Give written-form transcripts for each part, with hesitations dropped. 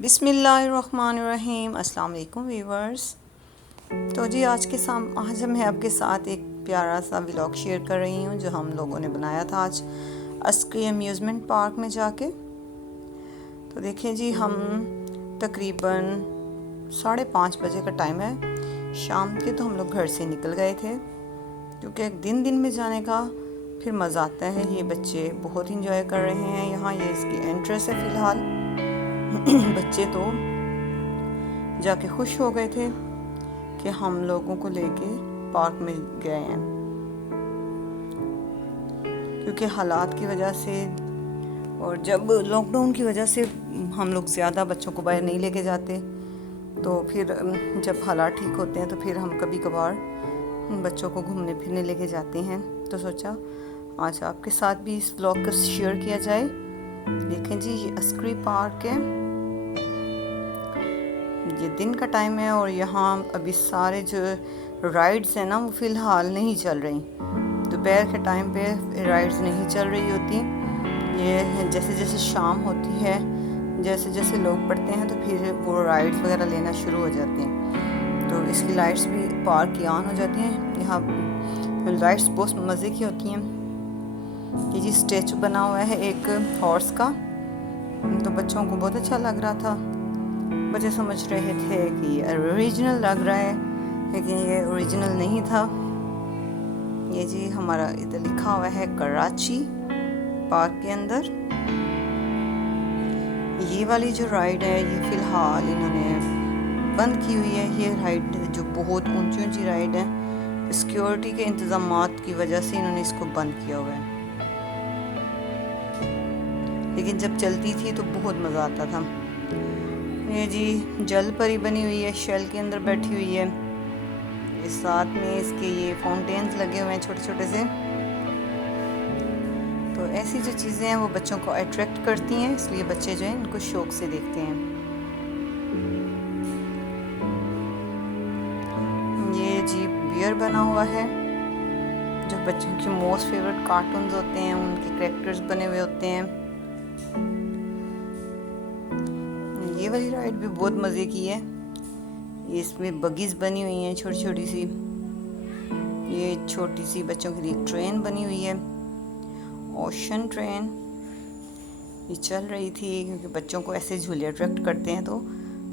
बिस्मिल्लाहिर्रहमानिर्रहीम। अस्सलाम वालेकुम व्यूवर्स। तो जी आज मैं आपके साथ एक प्यारा सा व्लॉग शेयर कर रही हूँ जो हम लोगों ने बनाया था आज अस्क्री अम्यूज़मेंट पार्क में जाके। तो देखिए जी, हम तकरीबन 5:30 बजे का टाइम है शाम के, तो हम लोग घर से निकल गए थे क्योंकि एक दिन में जाने का फिर मज़ा आता है। ये बच्चे बहुत इंजॉय कर रहे हैं यहाँ, ये इसकी एंट्रेंस है फ़िलहाल। बच्चे तो जाके खुश हो गए थे कि हम लोगों को लेके पार्क में गए हैं, क्योंकि हालात की वजह से और जब लॉकडाउन की वजह से हम लोग ज़्यादा बच्चों को बाहर नहीं लेके जाते, तो फिर जब हालात ठीक होते हैं तो फिर हम कभी कभार बच्चों को घूमने फिरने लेके जाते हैं। तो सोचा आज आपके साथ भी इस व्लॉग को शेयर किया जाए। देखें जी, ये अस्क्री पार्क है, ये दिन का टाइम है और यहाँ अभी सारे जो राइड्स हैं ना वो फ़िलहाल नहीं चल रही। दोपहर के टाइम पे राइड्स नहीं चल रही होती। ये जैसे जैसे शाम होती है, जैसे जैसे लोग पढ़ते हैं तो फिर वो राइड्स वगैरह लेना शुरू हो जाते हैं, तो इसकी लाइट्स भी पार्क की ऑन हो जाती हैं। यहाँ लाइट्स बहुत मज़े की होती हैं। ये जी स्टैचू बना हुआ है एक हॉर्स का, तो बच्चों को बहुत अच्छा लग रहा था। बच्चे समझ रहे थे कि ये ओरिजिनल लग रहा है, लेकिन ये ओरिजिनल नहीं था। ये जी हमारा इधर लिखा हुआ है कराची पार्क के अंदर। ये वाली जो राइड है ये फ़िलहाल इन्होंने बंद की हुई है। ये राइड जो बहुत ऊंची राइड है, सिक्योरिटी के इंतज़ामात की वजह से इन्होंने इसको बंद किया हुआ है, लेकिन जब चलती थी तो बहुत मज़ा आता था। ये जी जल परी बनी हुई है, शेल के अंदर बैठी हुई है। इस साथ में इसके ये फाउंटेन्स लगे हुए हैं छोटे छोटे से। तो ऐसी जो चीज़ें हैं वो बच्चों को अट्रैक्ट करती हैं, इसलिए बच्चे जो हैं इनको शौक से देखते हैं। ये जी बियर बना हुआ है, जो बच्चों के मोस्ट फेवरेट कार्टून्स होते हैं उनके कैरेक्टर्स बने हुए होते हैं। ये वाली राइड भी बहुत मज़े की है। इसमें बगीज बनी हुई हैं छोटी छोटी सी। ये छोटी सी बच्चों के लिए एक ट्रेन बनी हुई है, ओशन ट्रेन। ये चल रही थी क्योंकि बच्चों को ऐसे झूले अट्रैक्ट करते हैं तो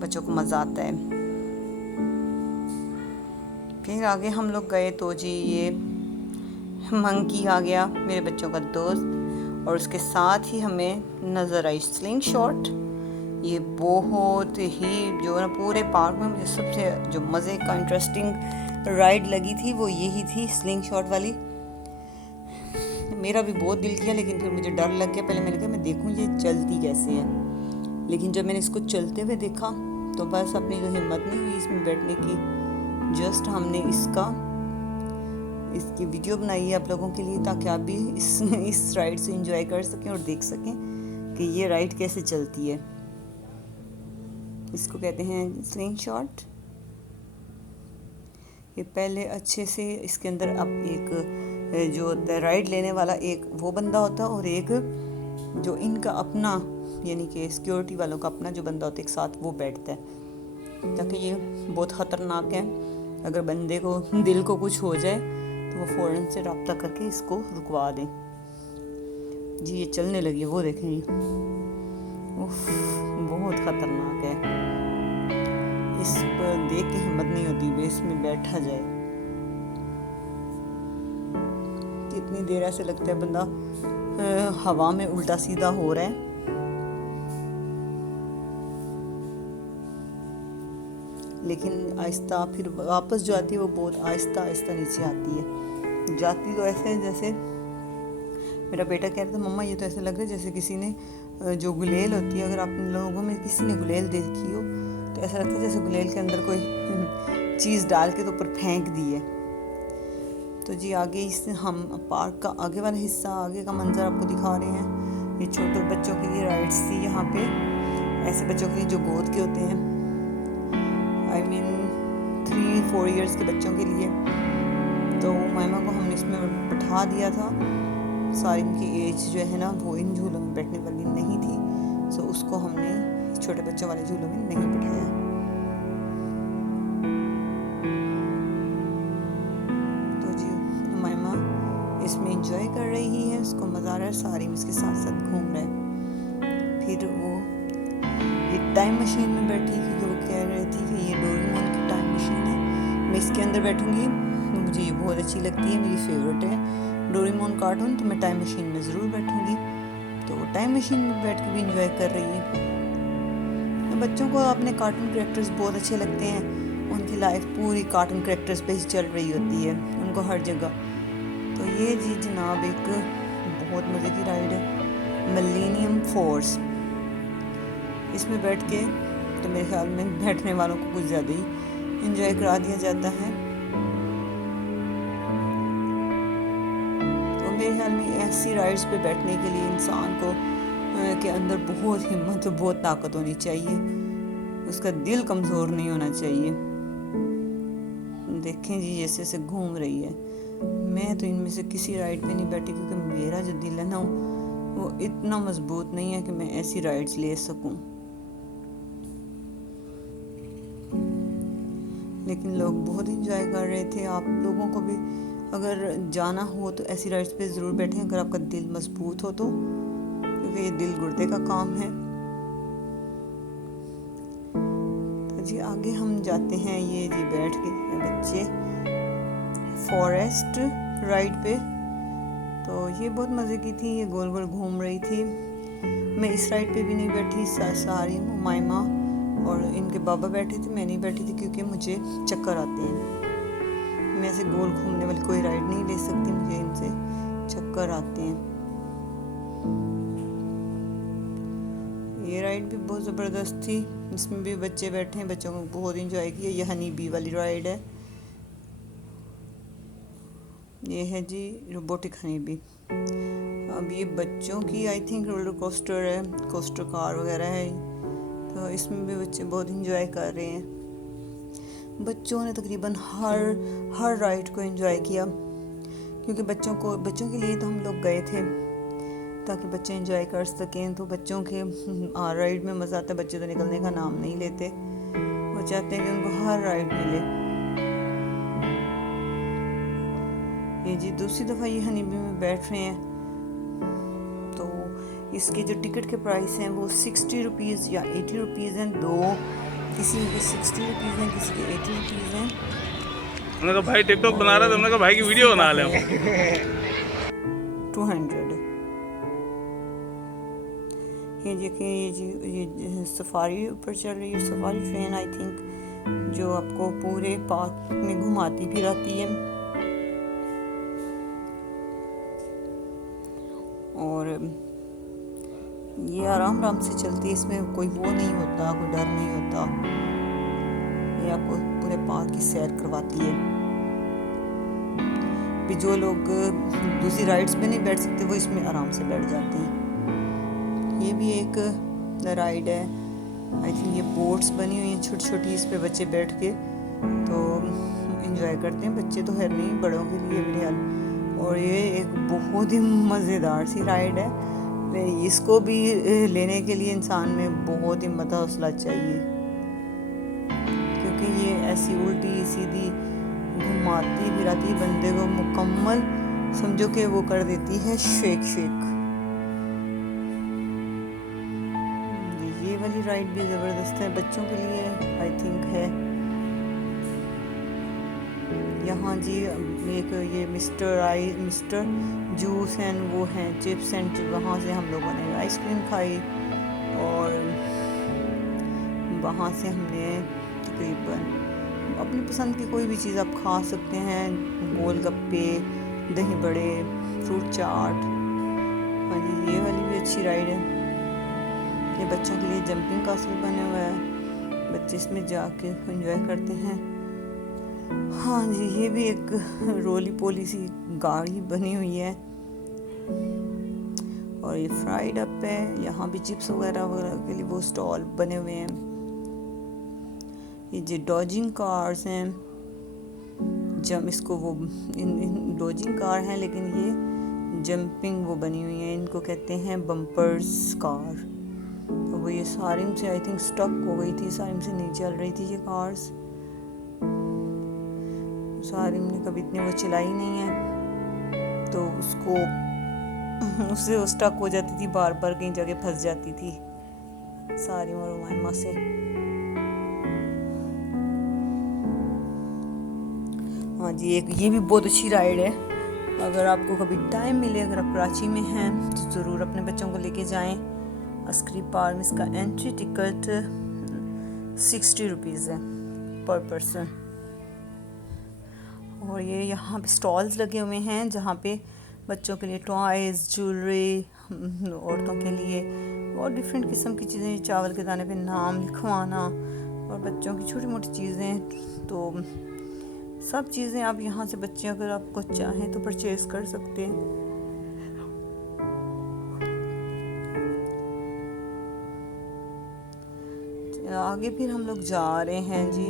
बच्चों को मज़ा आता है। फिर आगे हम लोग गए तो जी ये मंकी आ गया, मेरे बच्चों का दोस्त, और उसके साथ ही हमें नज़र आई स्लिंग शॉट। ये बहुत ही जो है पूरे पार्क में मुझे सबसे जो मज़े का इंटरेस्टिंग राइड लगी थी वो यही थी, स्लिंग शॉट वाली। मेरा भी बहुत दिल किया, लेकिन फिर मुझे डर लग गया। पहले मैंने कहा मैं देखूं ये चलती कैसे है, लेकिन जब मैंने इसको चलते हुए देखा तो बस अपनी जो हिम्मत नहीं हुई इसमें बैठने की। जस्ट हमने इसकी वीडियो बनाई है आप लोगों के लिए, ताकि आप भी इस राइड से एंजॉय कर सकें और देख सकें कि ये राइड कैसे चलती है। इसको कहते हैं स्लिंग शॉट। ये पहले अच्छे से इसके अंदर अब एक जो राइड लेने वाला एक वो बंदा होता है और एक जो इनका अपना यानी कि सिक्योरिटी वालों का अपना जो बंदा होता है एक साथ वो बैठता है, ताकि ये बहुत ख़तरनाक है। अगर बंदे को दिल को कुछ हो जाए तो वो फ़ौरन से रब्ता करके इसको रुकवा दें। जी ये चलने लगी है, वो देखें जी, उफ बहुत ख़तरनाक है। इस पर देख के हिम्मत नहीं होती बेस में बैठा जाए। कितनी देर ऐसे लगता है बंदा हवा में उल्टा सीधा हो रहा है। लेकिन आहिस्ता फिर वापस जो आती है वो बहुत आहिस्ता आहिस्ता नीचे आती है। जाती तो ऐसे जैसे मेरा बेटा कह रहा था, मम्मा ये तो ऐसे लग रहा है जैसे किसी ने जो गुलेल होती है, अगर आप लोगों में किसी ने गुलेल देखी हो तो ऐसा लगता है जैसे गुलेल के अंदर कोई चीज़ डाल के तो ऊपर फेंक दी है। तो जी आगे इस हम पार्क का आगे वाला हिस्सा, आगे का मंजर आपको दिखा रहे हैं। ये छोटे बच्चों के लिए राइड्स थी यहाँ पे, ऐसे बच्चों के लिए जो गोद के होते हैं, I mean 3-4 इयर्स के बच्चों के लिए। तो मामा को हमने इसमें बैठा दिया था। सारी उनकी एज जो है ना वो इन झूलों में बैठने वाली नहीं थी, सो उसको हमने छोटे बच्चों वाले झूलों में नहीं बिठाया। तो जी उमैमा इसमें एंजॉय कर रही है, उसको मज़ा आ रहा है, सारी इसके साथ साथ घूम रहे हैं। फिर वो एक टाइम मशीन में बैठी क्योंकि वो कह रही थी कि ये डोरेमोन की टाइम मशीन है, मैं इसके अंदर बैठूंगी, मुझे ये बहुत अच्छी लगती है, मेरी फेवरेट है डोरेमोन कार्टून, तो मैं टाइम मशीन में ज़रूर बैठूंगी। तो वो टाइम मशीन में बैठ के भी इंजॉय कर रही है। बच्चों को अपने कार्टून कैरेक्टर्स बहुत अच्छे लगते हैं, उनकी लाइफ पूरी कार्टून कैरेक्टर्स पे ही चल रही होती है उनको हर जगह। तो ये जी जनाब एक बहुत मज़े की राइड है मिलेनियम फोर्स। इसमें बैठ के तो मेरे ख्याल में बैठने वालों को कुछ ज़्यादा ही एंजॉय करा दिया जाता है। तो मेरे ख्याल में ऐसी राइड्स पे बैठने के लिए इंसान को के अंदर बहुत हिम्मत, बहुत ताकत होनी चाहिए, उसका दिल कमज़ोर नहीं होना चाहिए। देखें जी जैसे जैसे घूम रही है। मैं तो इनमें से किसी राइड पे नहीं बैठी क्योंकि मेरा जो दिल है ना वो इतना मजबूत नहीं है कि मैं ऐसी राइड्स ले सकूं। लेकिन लोग बहुत इंजॉय कर रहे थे। आप लोगों को भी अगर जाना हो तो ऐसी राइड्स पे ज़रूर बैठें अगर आपका दिल मजबूत हो तो, क्योंकि ये दिल गुर्दे का काम है। तो जी आगे हम जाते हैं, ये जी बैठ के बच्चे फॉरेस्ट राइड पे। तो ये बहुत मज़े की थी, ये गोल गोल घूम रही थी। मैं इस राइड पे भी नहीं बैठी, सारी उमैमा और इनके बाबा बैठे थे, मैं नहीं बैठी थी क्योंकि मुझे चक्कर आते हैं। मैं ऐसे गोल घूमने वाली कोई राइड नहीं ले सकती, मुझे इनसे चक्कर आते हैं। ये राइड भी बहुत ज़बरदस्त थी, इसमें भी बच्चे बैठे हैं, बच्चों को बहुत इंजॉय किया। ये हनी बी वाली राइड है, ये है जी रोबोटिक हनी बी। अब ये बच्चों की आई थिंक रोलर कोस्टर है, कोस्टर कार वगैरह है, तो इसमें भी बच्चे बहुत इंजॉय कर रहे हैं। बच्चों ने तकरीबन हर राइड को एंजॉय किया क्योंकि बच्चों के लिए तो हम लोग गए थे ताकि बच्चे एंजॉय कर सकें। तो बच्चों के राइड में मज़ा आता है, बच्चे तो निकलने का नाम नहीं लेते, वो चाहते हैं कि उनको हर राइड मिले। ये जी दूसरी दफ़ा ये हनी बी में बैठ रहे हैं। तो इसके जो टिकट के प्राइस हैं वो 60 रुपीज़ या 80 रुपीज़ हैं। दो किसी के 60 रुपीज़ हैं, किसी के 80 रुपीज़ हैं। हमने कहा भाई टिकटॉक बना रहा था, हमने कहा भाई की वीडियो बना ले। 200। ये देखिए ये सफारी ऊपर चल रही है, सफारी ट्रेन आई थिंक, जो आपको पूरे पार्क में घुमाती फिराती है। और ये आराम से चलती है, इसमें कोई वो नहीं होता, कोई डर नहीं होता। ये आपको पूरे पार्क की सैर करवाती है। भी जो लोग दूसरी राइड्स पे नहीं बैठ सकते वो इसमें आराम से बैठ जाते हैं। ये भी एक राइड है, आई थिंक ये बोट्स बनी हुई हैं छोटी छोटी, इस पे बच्चे बैठ के तो एंजॉय करते हैं। बच्चे तो है नहीं, बड़ों के लिए भी हाल। और ये एक बहुत ही मज़ेदार सी राइड है, इसको भी लेने के लिए इंसान में बहुत ही मता हौसला चाहिए क्योंकि ये ऐसी उल्टी सीधी घुमाती फिराती बंदे को मुकम्मल समझो कि वो कर देती है शेक। ये वाली राइड भी ज़बरदस्त है, बच्चों के लिए आई थिंक है। यहाँ जी एक ये मिस्टर जूस एंड वो हैं चिप्स एंड वहाँ से हम लोगों ने आइसक्रीम खाई और वहाँ से हमने तकरीबन अपनी पसंद की कोई भी चीज़ आप खा सकते हैं, गोलगप्पे, दही बड़े, फ्रूट चाट। हाँ जी ये वाली भी अच्छी राइड है। ये बच्चों के लिए जंपिंग कासल बने हुआ है, बच्चे इसमें जाके एंजॉय करते हैं। हाँ जी ये भी एक रोली पोली सी गाड़ी बनी हुई है और ये फ्राइड अप है। यहाँ भी चिप्स वगैरह के लिए वो स्टॉल बने हुए हैं। ये जो डॉजिंग कार्स हैं, जब इसको वो इन डॉजिंग कार हैं लेकिन ये जंपिंग वो बनी हुई है, इनको कहते हैं बम्पर्स कार। वो ये सारिम से आई थिंक स्टक हो गई थी, सारिम से नहीं चल रही थी ये कार्स। सारिम ने कभी इतनी वो चलाई नहीं है, तो उससे वो स्टक हो जाती थी, बार बार कहीं जगह फंस जाती थी सारिम और उमाइमा से। हाँ जी, एक ये भी बहुत अच्छी राइड है। अगर आपको कभी टाइम मिले, अगर आप कराची में हैं तो ज़रूर अपने बच्चों को लेके जाएं। अस्करी पार्क में इसका एंट्री टिकट 60 रुपीज़ है पर पर्सन। और ये यहाँ पे स्टॉल्स लगे हुए हैं जहाँ पे बच्चों के लिए टॉयज़, ज्वेलरी, औरतों के लिए और डिफरेंट किस्म की चीज़ें, चावल के दाने पे नाम लिखवाना और बच्चों की छोटी मोटी चीज़ें, तो सब चीज़ें आप यहाँ से बच्चे अगर आपको चाहें तो परचेज़ कर सकते हैं। आगे फिर हम लोग जा रहे हैं जी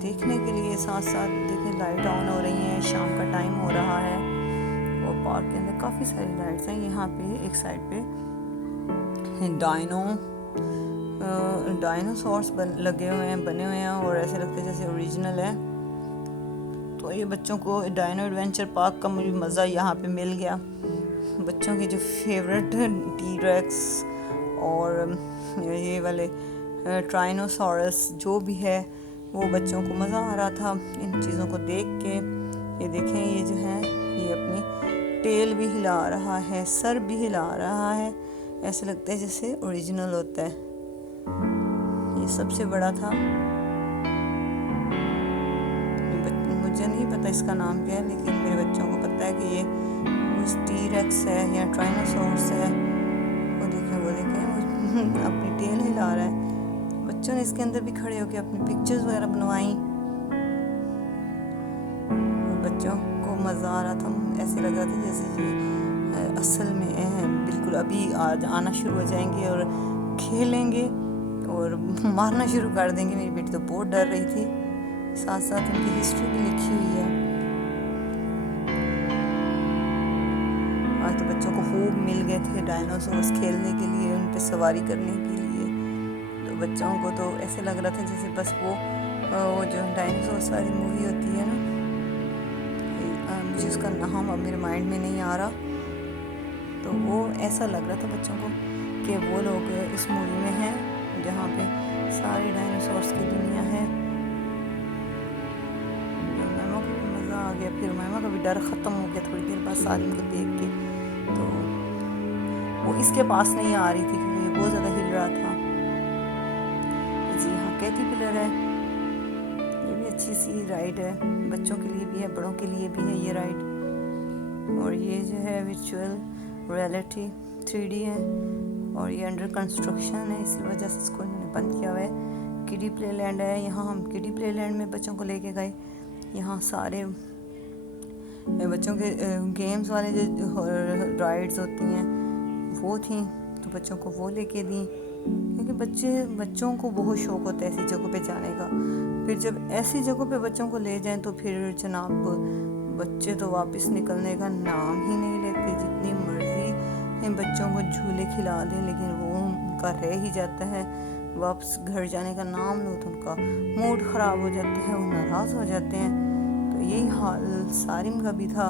देखने के लिए, साथ साथ देखें लाइट ऑन हो रही हैं, शाम का टाइम हो रहा है और पार्क के अंदर काफ़ी सारी लाइट्स हैं। यहाँ पे एक साइड पे डायनासोर्स लगे हुए हैं, बने हुए हैं और ऐसे लगते हैं जैसे ओरिजिनल है। तो ये बच्चों को डायनो एडवेंचर पार्क का मुझे मज़ा यहाँ पे मिल गया। बच्चों की जो फेवरेट टी-रेक्स और ये वाले ट्राइनोसॉरस जो भी है, वो बच्चों को मज़ा आ रहा था इन चीज़ों को देख के। ये देखें, ये जो है ये अपनी टेल भी हिला रहा है, सर भी हिला रहा है, ऐसे लगता है जैसे ओरिजिनल होता है। ये सबसे बड़ा था, मुझे नहीं पता इसका नाम क्या है, लेकिन मेरे बच्चों को पता है कि ये कुछ टी-रेक्स है या ट्राइनोसॉरस है। वो देखें वो अपनी टेल हिला रहा है। बच्चों ने इसके अंदर भी खड़े होकर अपनी पिक्चर्स वगैरह बनवाई और बच्चों को मज़ा आ रहा था। ऐसे लग रहा था जैसे ये असल में बिल्कुल अभी आज आना शुरू हो जाएंगे और खेलेंगे और मारना शुरू कर देंगे। मेरी बेटी तो बहुत डर रही थी, साथ साथ उनकी हिस्ट्री भी लिखी हुई है। आज तो बच्चों को खूब मिल गए थे डायनासोर्स खेलने के लिए, उन पे सवारी करने के लिए। तो बच्चों को तो ऐसे लग रहा था जैसे बस वो जो डायनासोर्स वाली मूवी होती है ना, मुझे उसका नाम अब मेरे माइंड में नहीं आ रहा, तो वो ऐसा लग रहा था बच्चों को कि वो लोग इस मूवी में हैं जहाँ पे सारे डायनासोर्स की दुनिया है। मैमा को भी मज़ा आ गया, फिर मैमा का भी डर ख़त्म हो गया थोड़ी देर बाद सारिम को देख के। तो वो इसके पास नहीं आ रही थी क्योंकि ये बहुत ज़्यादा हिल रहा था। जी हाँ, कैटरपिलर है, ये भी अच्छी सी राइड है, बच्चों के लिए भी है, बड़ों के लिए भी है ये राइड। और ये जो है वर्चुअल रियलिटी 3D है और ये अंडर कंस्ट्रक्शन है, इसी वजह से इसको इन्होंने बंद किया हुआ है। किडी प्ले लैंड है, यहाँ हम किडी प्ले लैंड में बच्चों को लेके गए। यहाँ सारे बच्चों के गेम्स वाले जो राइड्स होती हैं वो थी, तो बच्चों को वो लेके दी, क्योंकि बच्चों को बहुत शौक़ होता है ऐसी जगहों पे जाने का। फिर जब ऐसी जगहों पे बच्चों को ले जाएं तो फिर जनाब बच्चे तो वापस निकलने का नाम ही नहीं लेते। जितनी मर्जी बच्चों को झूले खिला दें, लेकिन वो उनका रह ही जाता है। वापस घर जाने का नाम लो तो उनका मूड ख़राब हो जाता है, वो नाराज़ हो जाते हैं। तो यही हाल सारिम का भी था।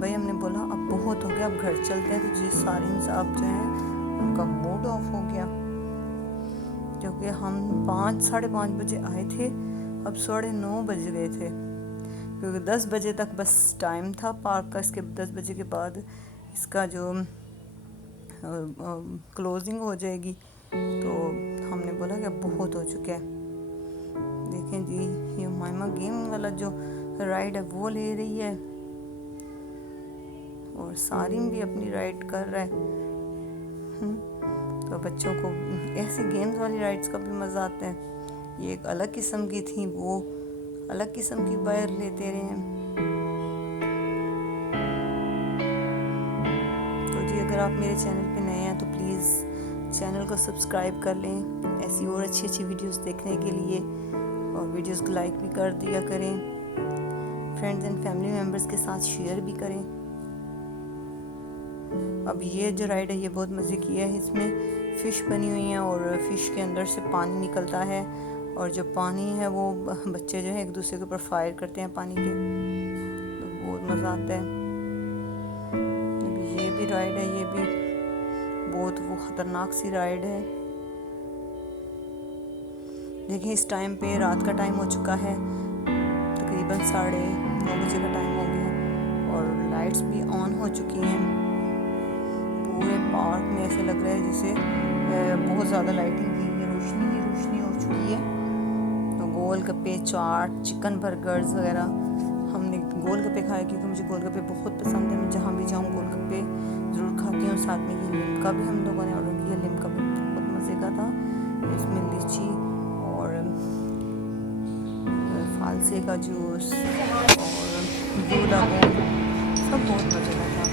भाई हमने बोला अब बहुत हो गया, अब घर चलते हैं। तो जी सारिम साहब जो हैं उनका मूड ऑफ हो गया, क्योंकि हम 5-5:30 बजे आए थे, अब 9:30 बज गए थे, क्योंकि 10 बजे तक बस टाइम था पार्क का। इसके 10 बजे के बाद इसका जो क्लोजिंग हो जाएगी। तो हमने बोला कि अब बहुत हो चुका है। देखें जी, ये माइमा गेम वाला जो राइड है वो ले रही है और सारिम भी अपनी राइड कर रहा है। तो बच्चों को ऐसे गेम्स वाली राइड्स का भी मज़ा आता है। ये एक अलग किस्म की थी, वो अलग किस्म की बायर लेते रहे हैं। तो जी अगर आप मेरे चैनल पे नए हैं तो प्लीज़ चैनल को सब्सक्राइब कर लें ऐसी और अच्छी अच्छी वीडियोस देखने के लिए, और वीडियोस को लाइक भी कर दिया करें, फ्रेंड्स एंड फैमिली मेम्बर्स के साथ शेयर भी करें। अब ये जो राइड है ये बहुत मज़े की है। इसमें फ़िश बनी हुई हैं और फ़िश के अंदर से पानी निकलता है और जो पानी है वो बच्चे जो है एक दूसरे के ऊपर फायर करते हैं पानी के, तो बहुत मज़ा आता है। ये भी राइड है, ये भी बहुत वो ख़तरनाक सी राइड है। देखिए इस टाइम पे रात का टाइम हो चुका है, तकरीबन 9:30 बजे का टाइम हो गया और लाइट्स भी ऑन हो चुकी हैं। पूरे पार्क में ऐसे लग रहा है जैसे बहुत ज़्यादा लाइटिंग की है, रोशनी ही रोशनी हो चुकी है। तो गोलगप्पे, चाट, चिकन बर्गर्स वगैरह हमने गोलगप्पे खाए क्योंकि मुझे गोलगप्पे बहुत पसंद है। मैं जहाँ भी जाऊँ गोलगप्पे ज़रूर खाती हूँ। साथ में ये लिम्का भी हम लोगों ने ऑर्डर किया, लिम्का भी बहुत मज़े का था। इसमें लीची और फालसे का जूस और ब्लू लागून सब बहुत मज़े का था।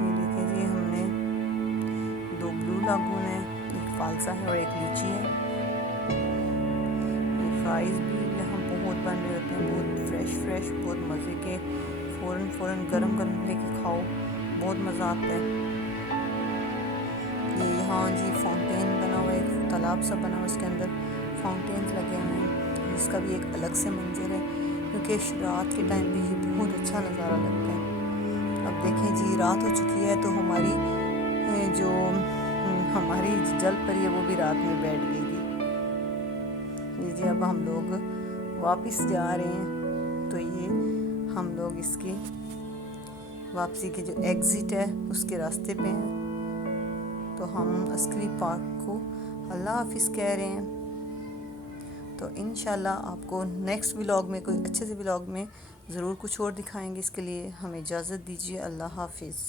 ये देखिए जी, हमने 2 ब्लू लागून है, एक फालसा है और एक लीची है। फ्राइज़ भी यहाँ बहुत बन रहे होते हैं, बहुत फ्रेश बहुत मज़े के, फ़ौरन गरम लेके खाओ, बहुत मज़ा आता है। ये यहाँ जी फाउंटेन बना हुआ है, एक तालाब सा बना हुआ है, उसके अंदर फाउंटेन्स लगे हुए हैं। इसका भी एक अलग से मंजर है क्योंकि रात के टाइम भी ये बहुत अच्छा नज़ारा लगता है। अब देखें जी रात हो चुकी है तो हमारी जल परी है वो भी रात में बैठ गई थी। जी अब हम लोग वापस जा रहे हैं, तो ये हम लोग इसके वापसी के जो एग्ज़िट है उसके रास्ते पे हैं। तो हम अस्करी पार्क को अल्लाह हाफिज़ कह रहे हैं। तो इंशाल्लाह आपको नेक्स्ट व्लॉग में, कोई अच्छे से व्लॉग में ज़रूर कुछ और दिखाएंगे। इसके लिए हमें इजाज़त दीजिए। अल्लाह हाफिज़।